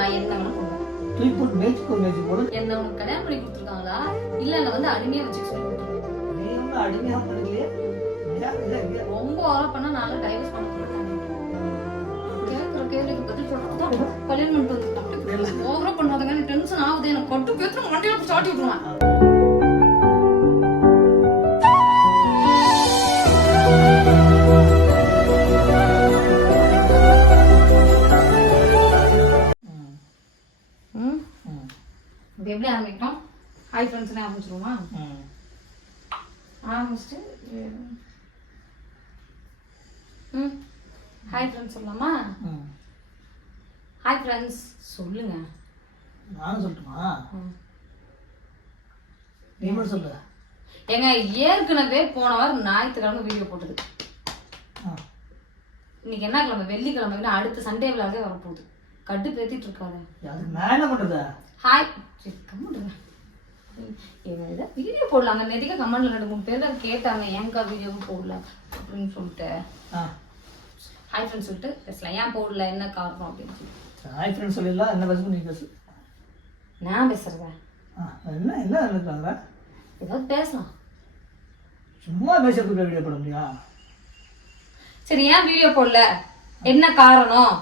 நான் என்ன வேணா போடுவேன் தூக்கி போட்டு மேய்ச்சி போய் மேய்ச்சி போடு. என்ன உனக்கு கல்யாணம் பண்ணி கொடுத்துருக்காங்களா? இல்ல என்ன வந்து அடிமையா வச்சுக்க சொல்லி கொடுத்துருக்காங்க நீ ஒன்றும் பண்ணலையே. ரொம்ப ஓவரா பண்ணா நான் டைவர்ஸ் பண்ண கேக்குற கேள்விக்கு பதில் சொல்றதா கல்யாணம் பண்ணிட்டு வந்துட்டான் ஓவரா பண்ணாதங்க டென்ஷன் ஆகுது. எனக்கு கொட்டு பேத்து மண்டையில சாட்டி விட்டுருவேன். ஹாய் ஃப்ரெண்ட்ஸ்னே ஆரம்பிச்சிருவோமா ஆரம்பிச்சிட்டு ம். ஹாய் ஃப்ரெண்ட்ஸ் சொல்லலாமா? ஹாய் ஃப்ரெண்ட்ஸ் சொல்லுங்க. நானும் சொல்லட்டுமா. நீ மட்டும் சொல்லு. ஏங்க ஏற்கனவே போன வாரம் ஞாயிற்றுக்கிழமை வீடியோ போட்டது. இன்னைக்கு என்ன கிழமை? வெள்ளிக்கிழமை அடுத்த சண்டே விழாவே வரப்போகுது. கட்டு பேத்திட்டு நான் என்ன பண்ணுறது ஹாய் கம்முடுங்க ஏதோ வீடியோ போடலாங்க நெதிக்க கமெண்ட்ல ரெண்டு மூணு பேர் தான் கேட்டாங்க ஏன்க்கா வீடியோவும் போடல? அப்படின்னு சொல்லிட்டு. ஹாய் ஃப்ரெண்ட்ஸ் சொல்லிட்டு பேசலாம். ஏன் போடல? என்ன காரணம்? அப்படின்னு சொல்லி. ஹாய் ஃப்ரெண்ட்ஸ் சொல்லிடலாம். என்ன பேசும் நீ பேசு. நான் பேசுறதா? என்ன என்ன நினைக்கிறாங்க ஏதாவது பேசலாம். சும்மா பேசுறதுக்கு வீடியோ போட முடியா? சரி ஏன் வீடியோ போடல? என்ன காரணம்?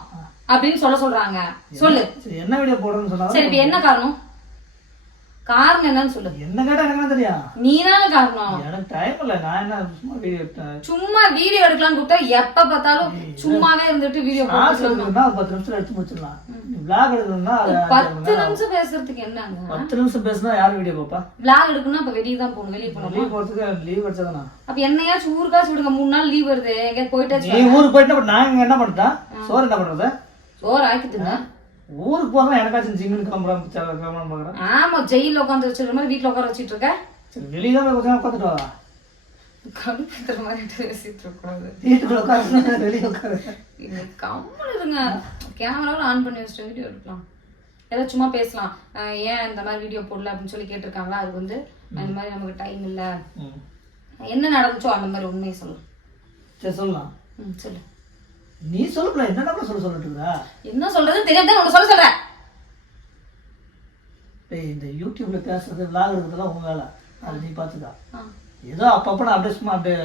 அப்படின்னு சொல்ல சொல்றாங்க. சொல்லு. என்ன வீடியோ போடுறேன்னு சொன்னா சரி என்ன காரணம்? காரணம் என்னன்னு சொல்லு. என்ன கேட்டா எனக்கு தெரியும்? நீதான காரணம். எனக்கு டைம் இல்லை நான் என்ன சும்மா வீடியோ சும்மா வீடியோ எடுக்கலாம்னு கூப்பிட்டா எப்ப பார்த்தாலும் சும்மாவே இருந்துட்டு வீடியோ ஒரு பத்து நிமிஷத்துல எடுத்து முடிச்சிடலாம். vlog எடுக்கணும்னா பத்து நிமிஷம் பேசுறதுக்கு என்னங்க? பத்து நிமிஷம் பேசினா யாரும் வீடியோ பார்ப்பா? விளாக் எடுக்கணும்னா அப்ப வெளியே தான் போகணும் வெளியே போகணும்? லீவ் போறதுக்கு லீவ் அடிச்சதானா அப்ப என்னையாச்சும் ஊருக்காச்சும் விடுங்க மூணு நாள் லீவ் வருது. எங்கேயாவது போயிட்டாச்சு நீ ஊருக்கு போயிட்டு நாங்க என்ன பண்ணிட்டா சோறு என்ன பண்றது? சோறு ஆக்கிட்டுங்க. ஊருக்கு போறதா எனக்காச்சும் ஜிம்னு கிளம்புறான் கிளம்புறான் பாக்குறேன் ஆமா ஜெயில உட்காந்து வச்சிருக்க மாதிரி வீட்டுல உட்கார வச்சிட்டு இருக்க. சரி வெளியே தான் போய் கொஞ்ச நேரம் உட்காந்துட்டு வா கடுப்புற மாதிரி பேசிட்டு இருக்கக்கூடாது வீட்டுக்குள்ள உட்காந்து வெளியே உட்காரு. கம்மல் இருங்க. கேமராவில் ஆன் பண்ணி வச்சுட்டு வீடியோ எடுக்கலாம். ஏதாவது சும்மா பேசலாம். ஏன் இந்த மாதிரி வீடியோ போடல அப்படின்னு சொல்லி கேட்டிருக்காங்களா? அது வந்து இந்த மாதிரி நமக்கு டைம் இல்லை. என்ன நடந்துச்சோ அந்த மாதிரி உண்மையை சொல்லு. சரி சொல்லலாம். ம் சொல்லு. நீ சொல்லல கூட சொல்ல சொல்லிட்டு என்ன சொல்றதுன்னு தெரியாம தான் உனக்கு சொல்ல சொல்றேன். டேய் இந்த யூடியூப்ல பேசுறது விளாக் எடுக்கிறதுலாம் உங்க வேலை. அது நீ பார்த்துக்கா. ஏதோ அப்பப்போ நான் அப்படியே சும்மா அப்படியே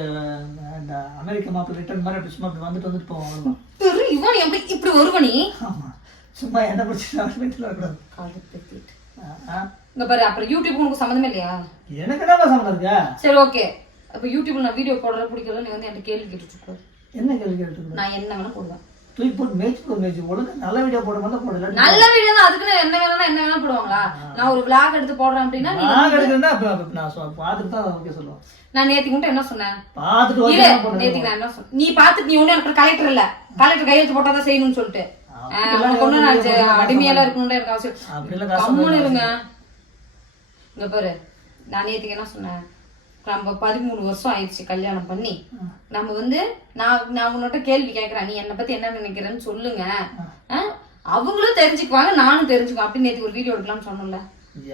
இந்த அமெரிக்க மாப்பிள்ளை ரிட்டர்ன் மாதிரி அப்படி சும்மா அப்படி வந்துட்டு வந்துட்டு போவோம். திரு, இவன் எப்படி இப்படி வருவ நீ ஆமா. சும்மா என்ன பிடிச்சி வீட்டில் வரக்கூடாது. இங்க பாரு அப்புறம் யூடியூப் உனக்கு சம்மந்தமே இல்லையா? எனக்கு என்ன சம்மந்தம் இருக்கா? சரி ஓகே. அப்ப யூடியூப்ல நான் வீடியோ போடுறது பிடிக்கிறது நீ வந்து என்கிட்ட கேள்வி கேட்டுட்டு. என்ன கேள்வி கேட்டு நான் என்ன வேணா போடுவேன். தூக்கி போட்டு மேய்ச்சி போய் மேய்ச்சி ஒழுங்கு நல்ல வீடியோ போட மட்டும் போடல நல்ல வீடியோ தான். அதுக்குன்னு என்ன வேணா என்ன வேணா போடுவாங்களா? நான் ஒரு vlog எடுத்து போடுறேன் அப்படின்னா நான் எடுக்கிறேன்னா நான் பார்த்துட்டு தான் ஓகே சொல்லுவேன். நான் நேத்திக்கு மட்டும் என்ன சொன்னேன்? பார்த்துட்டு நேத்திக்கு நான் என்ன சொன்னேன்? நீ பார்த்துட்டு நீ ஒண்ணு எனக்கு கலெக்டர் இல்ல. கலெக்டர் கையெழுத்து போட்டா தான் செய்யணும்னு சொல்லிட்டு. உனக்கு ஒண்ணு நான் அடிமையெல்லாம் இருக்கணும்னு எனக்கு அவசியம். கம்முன்னு இருங்க. இங்க பாரு. நான் நேத்துக்கு என்ன சொன்னேன்? நம்ம பதிமூணு வருஷம் ஆயிடுச்சு கல்யாணம் பண்ணி. நம்ம வந்து நான் நான் உன்னோட கேள்வி கேட்கறேன். நீ என்னை பத்தி என்ன நினைக்கிறேன்னு சொல்லுங்க? அவங்களும் தெரிஞ்சுக்குவாங்க நானும் தெரிஞ்சுக்குவேன். அப்படின்னு நேத்து ஒரு வீடியோ எடுக்கலாம்னு சொன்னோம்ல.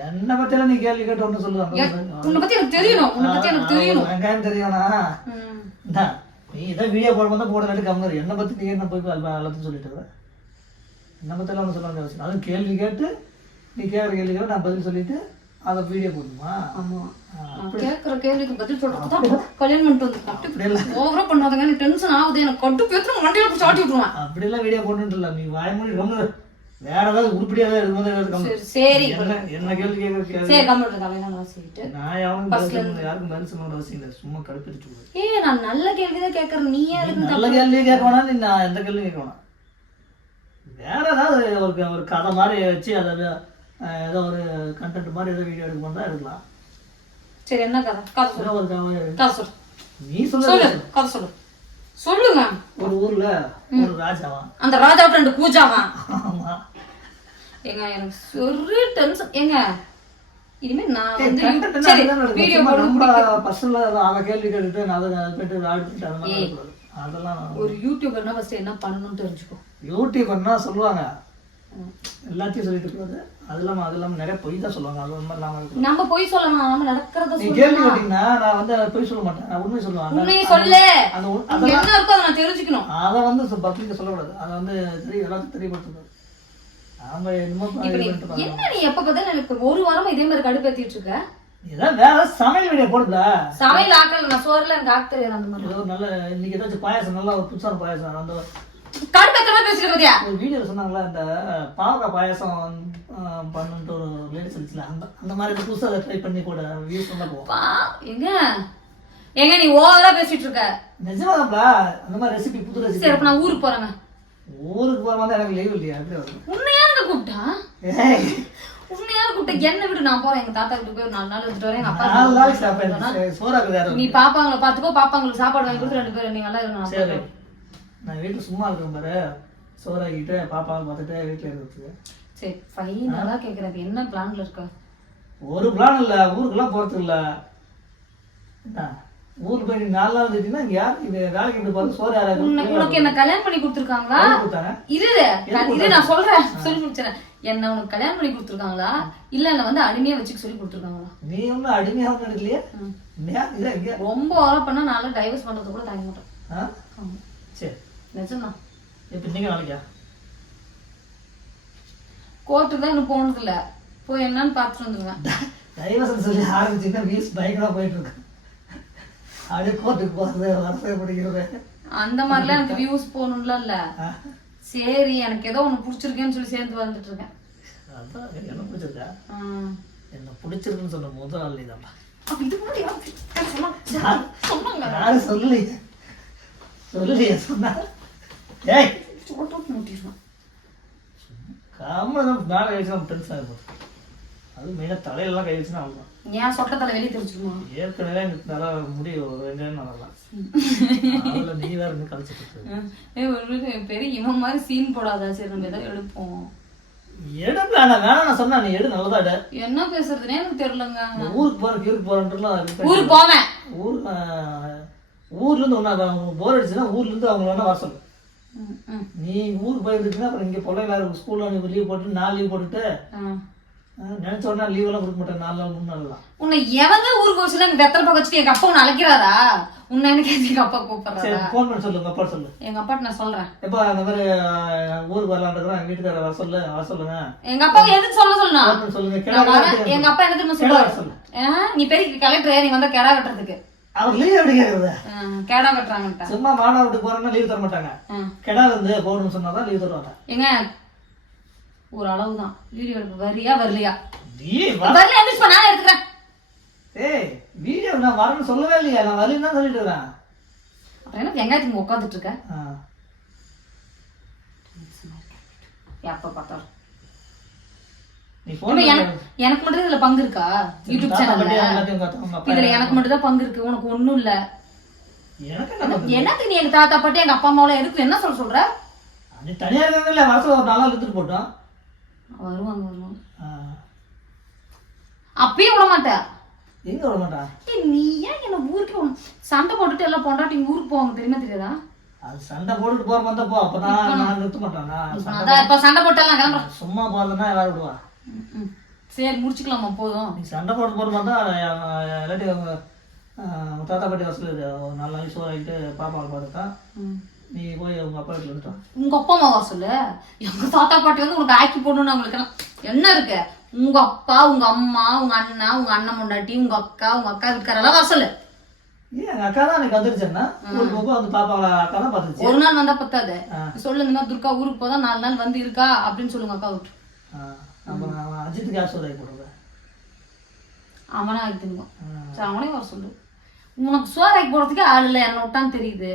என்னை பத்தியெல்லாம் நீ கேள்வி கேட்டு ஒன்று சொல்லுவாங்க உன்னை பத்தி எனக்கு தெரியணும். உன்னை பத்தி எனக்கு தெரியணும். வெங்காயம். இந்தா, நீ இதான் வீடியோ போடும்போது தான் போடலாட்டு கம்மு. என்னை பற்றி நீ என்ன போய் எல்லாத்தையும் சொல்லிட்டு என்னை பற்றிலாம் ஒன்று சொல்ல வேண்டிய அவசியம் இல்லை. அதுவும் கேள்வி கேட்டு நீ கேட்குற கேள்வி நான் பதில் சொல்லிட்டு அதை வீடியோ போடணுமா கேட்கற கேள்விக்கு பதில் சொல்றதுதான் கல்யாணம் பண்ணிட்டு வந்துருக்கேன் ஓவரா பண்ணாதங்க. எனக்கு டென்ஷன் ஆகுது. எனக்கு கட்டு பேத்து மண்டையில சாட்டி விட்டுருவேன். அப்படிலாம் வீடியோ போட்டுல நீ வாய் மூடி ரொம்ப வேற ஏதாவது உருப்படியாக இருக்கும்போது ஏதாவது கம்மு. சரி என்ன கேள்வி கேட்குற கேள்வி? சரி கல்யாணம் வாசிக்கிட்டு நான் யாரும் சொல்லணும், யாருக்கும் பதில் சொல்லணும்னு அவசியம் இல்லை. சும்மா கடுப்பிடிச்சு. ஏய் நான் நல்ல கேள்விதான் கேட்கறேன் நீ யாருக்கு நல்ல கேள்வியே கேட்க வேணாம். நீ நான் எந்த கேள்வியும் கேட்க வேணாம். வேற ஏதாவது ஒரு ஒரு கதை மாதிரி வச்சு அதை ஏதோ ஒரு கண்டென்ட் மாதிரி ஏதோ வீடியோ எடுக்க பண்ணா எடுக்கலாம் சரி என்ன கதை? கதை சொல்லு. ஒரு கதை சொல்லு. நீ சொல்ல கதை சொல்லு. சொல்லுங்க ஒரு ஊர்ல ஒரு ராஜாவா? அந்த ராஜா ரெண்டு பூஜாவா? ஏங்க எனக்கு சரி டென்ஷன் ஏங்க இனிமே நான் வந்து சரி. வீடியோ போடுறது ஆ அதை கேள்வி கேட்டுட்டு நான் அதை போயிட்டு ஆடிட்டு அது மாதிரி. அதெல்லாம் ஒரு யூடியூபர்னா ஃபர்ஸ்ட் என்ன பண்ணணும்னு தெரிஞ்சுக்கோ. யூடியூப்னா சொல்லுவாங்க. எல்லாத்தையும் சொல்லிட்டு இருக்காது அது இல்லாம அது இல்லாம நிறைய பொய் தான் சொல்லுவாங்க. அது மாதிரி இருக்கக்கூடாது. நம்ம போய் சொல்லலாம் நம்ம நடக்கிறத நீ கேள்வி கேட்டீங்கன்னா நான் வந்து பொய் சொல்ல மாட்டேன். நான் உண்மை சொல்லுவேன். உண்மையை சொல்லு. அந்த என்ன இருக்கோ அதை நான் தெரிஞ்சுக்கணும். அதை வந்து பப்ளிக்க சொல்லக்கூடாது. அதை வந்து தெரிய எல்லாத்துக்கும் தெரியப்படுத்தக்கூடாது. ஆமா என்னமோ நீ. என்ன எப்ப பார்த்தாலும் எனக்கு ஒரு வாரமா இதே மாதிரி கடுப்பேத்திட்டு இருக்க? ஏதாவது வேற சமையல் வீடியோ சமையல் ஆக்கல நான் சோறுல எனக்கு ஆக்க தெரியாது அந்த மாதிரி. நல்ல இன்னைக்கு ஏதாச்சும் பாயாசம் நல்லா ஒரு புதுசான பாயாசம் அந்த கடுப்பேத்த மாதிரி பேசிட்டு பாத்தியா? சொன்னாங்களா இந்த பாவக்காய் பாயாசம் பண்ணுன்ட்டு ஒரு லேடி சொல்லிச்சுல அந்த அந்த மாதிரி புதுசாக ட்ரை பண்ணி கூட வியூஸ் நல்லா போகும். பா எங்க? எங்க நீ ஓவரா பேசிட்டு இருக்க? நிஜமாதான்ப்பா அந்த மாதிரி ரெசிபி புது சரி ரெசிபி அப்ப நான் ஊருக்கு போறேங்க ஊருக்கு போகிற மாதிரி எனக்கு லீவ் இல்லையா? எப்படி வரும் உன்னையாருங்க கூப்பிட்டா? ஏய், உன்னையாரு கூப்பிட்ட என்ன விடு நான் போறேன். எங்க தாத்தா வீட்டுக்கு போய் ஒரு நாலு நாள் இருந்துட்டு வரேன். நாலு சாப்பிட்டேன் சோறாக்குது யாரும் நீ பாப்பாங்களை பாத்துக்கோ பாப்பாங்களுக்கு சாப்பாடு வாங்கி கொடுத்து ரெண்டு பேரும் நீங்க நல்லா இருங்க நான் சரி. வீட்டில் சும்மா இருக்கிறேன் பாரு. சோறாக்கிட்டு பாப்பாவை பார்த்துட்டு வீட்டில் இருக்கிறது சரி ஃபைனலா கேக்குறது என்ன பிளான்ல இருக்க? ஒரு பிளான் இல்லை. ஊருக்குலாம் போகிறது இல்லை. ஊருக்கு போய் நீ நாலு நாள் வந்துட்டீங்கன்னா இங்கே யார்? இது வேலைக்கு எப்படி போகிறது சோறு யாராவது உனக்கு என்ன கல்யாணம் பண்ணி கொடுத்துருக்காங்களா? கொடுத்தாங்க. இரு நான் நான் சொல்றேன். சொல்லி முடிச்சிடறேன். என்ன உனக்கு கல்யாணம் பண்ணி கொடுத்துருக்காங்களா? இல்ல என்ன வந்து அடிமையா வச்சுக்க சொல்லி கொடுத்துருக்காங்களா? நீ ஒன்றும் அடிமையாக ஒன்றும் எடுக்கலையே? ம். ஏன் இதான் இங்கே ரொம்ப ஓரம் பண்ணா நாளை டைவர்ஸ் பண்றது கூட தாங்க மாட்டேன். சரி. நிஜம்தான். இப்போ நீங்கள் நாளைக்கா. கோர்ட்டுக்கு தான் இன்னும் போனது இல்ல போய் என்னன்னு பார்த்துட்டு வந்துருவேன் டைவர்ஸ்னு சொல்லி ஆரம்பிச்சிங்கன்னா வியூஸ் பயங்கரமாக போயிட்டு இருக்கு அப்படியே கோர்ட்டுக்கு போகிறது வரது பிடிக்கிறது அந்த மாதிரிலாம் எனக்கு வியூஸ் போகணும்ல இல்ல. ஆ. சரி எனக்கு ஏதோ ஒண்ணு பிடிச்சிருக்கேன்னு சொல்லி சேர்ந்து வந்துட்டு இருக்கேன் அதான் என்ன பிடிச்சிருக்கா. என்ன பிடிச்சிருக்குன்னு சொன்ன முதல் ஆள் நீதான்ப்பா. அப்ப இது முன்னாடி யாராவது சொன்னா- ஏய். முட்டிடுவான். காம தான் மேலே கழிச்சு நம்ம டென்ஷன் ஆகும் அது மெயினாக தலையிலலாம் கை வச்சுன்னா அவ்வளோதான் ஏன் சொட்டத்தலை வெளியே தெரிஞ்சுக்குமா ஏற்கனவே எனக்கு நல்லா முடி ஒரு வெங்காயம் நல்லா அதில் நீ வேற இருந்து கழிச்சிட்டு பெரிய இவன் மாதிரி சீன் போடாதா. சரி நம்ம ஏதோ எடுப்போம். எடுப்பு நான் வேணாம் நான் சொன்னா நீ எடு நல்லதா என்ன பேசுறதுனே எனக்கு தெரியலங்க. ஊருக்கு போறதுக்கு ஊருக்கு போறேன்றலாம் ஊருக்கு போவேன். ஊர் ஆஹ், ஊர்ல இருந்து ஒன்றா போர் அடிச்சுன்னா ஊர்ல இருந்து அவங்க வேணா வர சொல்லு. நீ ஊருக்கு போயிருந்துச்சுன்னா அப்புறம் இங்கே பிள்ளைங்க ஸ்கூலில் நீ லீவ் போட்டு நாலு லீவ் போட்டுட்டு. நினைச்ச உடனே லீவெல்லாம் கொடுக்க மாட்டேன். நாலு நாள் மூணு நாள்லாம் உன்னை எவங்க ஊருக்கு வச்சுல எங்க வெத்தலை பக்கம் வச்சுட்டு எங்க அப்பா உன்னை அழைக்கிறாரா? உன்னை எனக்கு எங்க அப்பா கூப்பிடுறாரா? ஃபோன் பண்ணி சொல்லு உங்க அப்பா சொல்லு. எங்க அப்பாட்ட நான் சொல்றேன். எப்போ அந்த மாதிரி ஊருக்கு வரலான்றதுலாம் எங்கள் வீட்டுக்காரர் வர சொல்லு வர சொல்லுங்க. எங்க அப்பா எதுக்கு சொல்ல சொல்லணும் சொல்லுங்க எங்க அப்பா என்ன சொல்லுவாரு வர சொல்லு. நீ பெரிய கலெக்டர் நீ வந்தா கெடா வெட்டுறதுக்கு. அவர் லீவ் எப்படி கேட்குறது ஆ, கெடா வெட்டுறாங்கட்டா சும்மா வீட்டுக்கு போறோம்னா லீவ் தர மாட்டாங்க. ஆ. கிடால இருந்து போகணும்னு சொன்னா தான் லீவ் தருவாங்க ஏங்க ஒரு அளவுதான். வீடியோ எடுக்க வரியா வரலையா? நீ வா. வரல எந்திரிச்சு நான் எடுத்துக்கிறேன். ஏய் வீடியோ நான் வரேன்னு சொல்லவே இல்லையா. நான் தான் சொல்லிட்டு இருக்கிறேன் அப்புறம் என்ன வெங்காயத்துக்கு உட்காந்துட்டு இருக்க. எப்ப பார்த்தாலும். எனக்கு மட்டும் இதுல பங்கு இருக்கா? யூடியூப் சேனல்ல இதுல எனக்கு மட்டும் தான் பங்கு இருக்கு உனக்கு ஒண்ணும் இல்ல? என்னத்துக்கு நீ எங்க தாத்தா பாட்டி எங்க அப்பா அம்மாவில எதுக்கு என்ன சொல்ல சொல்ற? தனியா இருக்காங்கல்ல வருஷம் ஒரு நாளாக எடுத்துட்டு போட்டோம். வருவாங்க வருவாங்க. அப்பயும் விட மாட்டேன் எங்க விட மாட்டான் ஏய், நீ ஏன் என்ன ஊருக்கு சண்டை போட்டுட்டு எல்லாம் பொண்டாட்டி ஊருக்கு போவாங்க தெரியுமா தெரியாதா? அது சண்டை போட்டுட்டு போற மாதிரி போ அப்பதான் நான் நிறுத்த மாட்டேன் சண்டை போட்டெல்லாம் கிளம்புறேன். சும்மா போறதுன்னா எல்லாரும் விடுவா. சரி முடிச்சுக்கலாமா போதும். நீ சண்டை போட்டு மாதிரி தான் இல்லாட்டி அவங்க தாத்தா பாட்டி வசூல் நாலு நாளைக்கு சோறு ஆகிட்டு பாப்பாவை பார்த்துட்டா. நீ போய் உங்க அப்பா வீட்டில் இருந்துட்டோம் உங்க அப்பா அம்மாவா சொல்லு? எங்க தாத்தா பாட்டி வந்து உனக்கு ஆக்கி போடணும்னு அவங்களுக்கு என்ன இருக்கு? உங்க அப்பா உங்க அம்மா உங்க அண்ணா உங்க அண்ணன் முண்டாட்டி உங்க அக்கா உங்க அக்கா வீட்டுக்காரெல்லாம் வர சொல்லு. ஏன் எங்க அக்கா தான் எனக்கு வந்துருச்சுன்னா ஊருக்கு போக வந்து பாப்பாவை அக்கா தான் பார்த்துச்சு ஒரு நாள் வந்தா பத்தாது. ஆ. சொல்லு இந்த மாதிரி துர்கா ஊருக்கு போதா நாலு நாள் வந்து இருக்கா? அப்படின்னு சொல்லுங்க அக்கா விட்டு. அவன் அஜித்துக்கு சோறு ஆகி போடுறது அவனே ஆக்கி. சரி அவனே வர சொல்லு. உனக்கு சோறு ஆக்கி போடுறதுக்கே ஆள் இல்லை என்ன விட்டான்னு தெரியுது.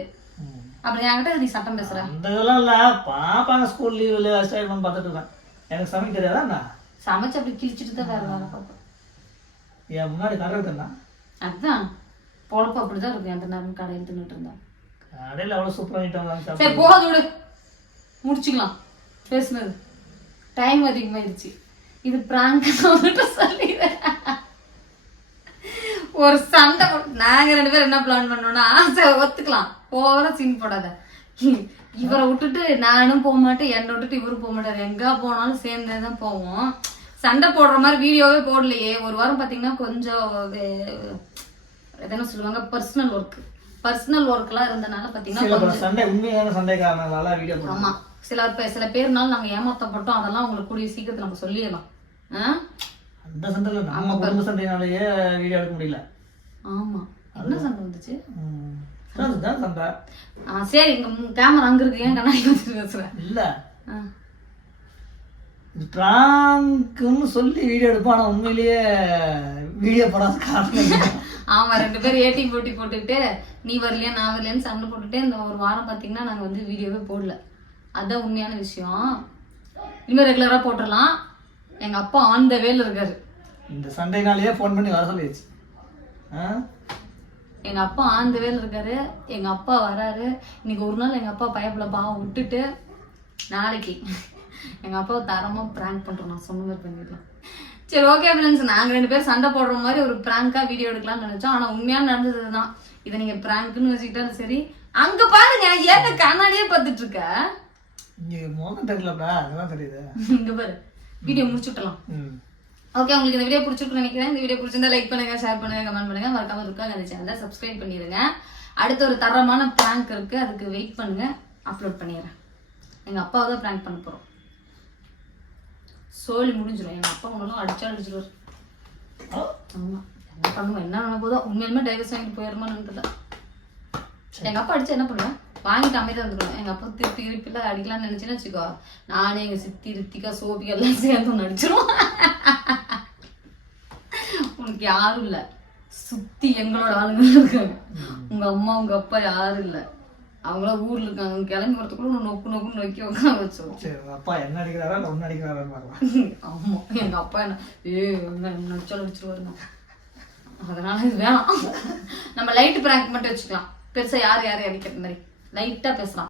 அப்படி என்கிட்ட நீ சட்டம் பேசுற? அந்த இதெல்லாம் இல்லை. பாப்பாங்க ஸ்கூல் லீவில் பண்ணி பார்த்துட்டு இருக்கேன். எனக்கு சமைக்க தெரியாதா என்ன? சமைச்சு அப்படி கிழிச்சிட்டு தான் வேற வேலை பார்ப்பேன். என் முன்னாடி கடை இருக்குண்ணா அதுதான் பொழப்பு அப்படிதான் இருக்கும் எந்த நேரம் கடையில் தின்னுட்டு இருந்தா. கடையில் அவ்வளோ சூப்பராக சரி போகாது விடு. முடிச்சுக்கலாம். பேசுனது. டைம் அதிகமாயிருச்சு இது பிராங்க் சொல்லிடுறேன் ஒரு சண்டை நாங்க ரெண்டு பேரும் என்ன பிளான் பண்ணோம்னா ஒத்துக்கலாம். ஓவரா சீன் போடாத. இவரை விட்டுட்டு நானும் போக மாட்டேன் என்னை விட்டுட்டு இவரும் போக மாட்டாரு. எங்க போனாலும் சேர்ந்தே தான் போவோம். சண்டை போடுற மாதிரி வீடியோவே போடலையே. ஒரு வாரம் பாத்தீங்கன்னா கொஞ்சம் எதனா சொல்லுவாங்க? பர்சனல் ஒர்க் பர்சனல் ஒர்க்லாம் இருந்தனால பல சண்டை உண்மையான சண்டைக்காரனால வீடியோ போடுறேன் ஆமா. சில சில பேர்னால நாங்க ஏமாத்தப்பட்டோம். அதெல்லாம் உங்களுக்கு கூடிய சீக்கிரத்துல நம்ம சொல்லிடலாம்? அந்த சண்டையில் நம்ம குடும்ப சண்டையினாலேயே வீடியோ எடுக்க முடியல. ஆமா. என்ன சண்டை வந்துச்சு? சண்டை. ஆ சரி இங்க கேமரா அங்க இருக்கு. ஏன் கண்ணாடி வச்சுட்டு பேசுறேன் இல்லை. ப்ராங்க்னு சொல்லி வீடியோ எடுப்போம். ஆனால் உண்மையிலேயே வீடியோ போடாத காரணம் இல்லை. ஆமா ரெண்டு பேரும் ஏட்டி போட்டி போட்டுக்கிட்டு நீ வரலையா நான் வரலையான்னு சண்டை போட்டுட்டு இந்த ஒரு வாரம் பாத்தீங்கன்னா நாங்க வந்து வீடியோவே போடல. அதான் உண்மையான விஷயம். இனிமேல் ரெகுலரா போட்டுடலாம் எங்க அப்பா ஆன் த வேல இருக்காரு. இந்த சண்டைனாலேயே ஃபோன் பண்ணி வர சொல்லிடுச்சு ஆ? எங்க அப்பா ஆன் த வேல இருக்காரு. எங்க அப்பா வராரு. இன்னைக்கு ஒரு நாள் எங்க அப்பா பயப்புல பாவம் விட்டுட்டு நாளைக்கு எங்க அப்பாவை தரமா பிராங்க் பண்றோம். நான் சொன்ன மாதிரி பண்ணிடலாம் சரி ஓகே ஃப்ரெண்ட்ஸ் நாங்க ரெண்டு பேரும் சண்டை போடுற மாதிரி ஒரு பிராங்கா வீடியோ எடுக்கலாம்னு நினைச்சோம். ஆனா உண்மையா நடந்தது இதுதான் இதை நீங்க பிராங்க்னு வச்சுக்கிட்டாலும் சரி அங்க பாருங்க ஏங்க கண்ணாடியே பார்த்துட்டு இருக்க. இங்கே மோகம் தெரியலப்பா அதெல்லாம் தெரியுது. இங்க பாரு. வீடியோ முடிச்சுட்டலாம். ம். ஓகே உங்களுக்கு இந்த வீடியோ பிடிச்சிருக்குன்னு நினைக்கிறேன். இந்த வீடியோ பிடிச்சிருந்தா லைக் பண்ணுங்க ஷேர் பண்ணுங்க கமெண்ட் பண்ணுங்க. மறக்காம இருக்கா அந்த சேனலை சப்ஸ்கிரைப் பண்ணிடுங்க. அடுத்த ஒரு தரமான ப்ராங்க் இருக்கு. அதுக்கு வெயிட் பண்ணுங்க. அப்லோட் பண்ணிடுறேன். எங்க அப்பாவை தான் ப்ராங்க் பண்ண போறோம். சோழி முடிஞ்சிடும் எங்க அப்பா ஒன்றும் அடிச்சா அடிச்சிருவாரு. ஆமா. என்ன பண்ணுவோம்? என்ன பண்ண போதோ? உண்மையிலுமே டைவர்ஸ் வாங்கிட்டு போயிருமான்னு தெரியல எங்க அப்பா அடிச்சா என்ன பண்ணுவேன்? வாங்கிட்டு அமைதியா இருந்துருவேன் எங்க அப்பா திருப்பி திருப்பில அடிக்கலாம்னு நினைச்சுன்னு வச்சுக்கோ. நானே எங்க சித்தி ரித்திகா சோபி எல்லாம் சேர்ந்து அடிச்சிருவோம். உனக்கு யாரும் இல்ல. சுத்தி எங்களோட ஆளுங்க இருக்காங்க. உங்க அம்மா உங்க அப்பா யாரும் இல்ல. அவங்களாம் ஊர்ல இருக்காங்க. கிளம்பி வரதுக்குள்ள உன்னை நொக்கு நொக்கு நோக்கி உட்கார வச்சோம் அப்பா என்ன அடிக்கிறாரா அடிக்கிறாரான்னு பார்க்கலாம் ஆமா. எங்க அப்பா என்ன ஏ நடிச்சாலும் அடிச்சிருவாருங்க. அதனால இது வேணாம். நம்ம லைட் பிராங்க் மட்டும் வச்சுக்கலாம். பெருசா யார் யாரையும் அடிக்கிற மாதிரி. லைட்டா பேசலாம்.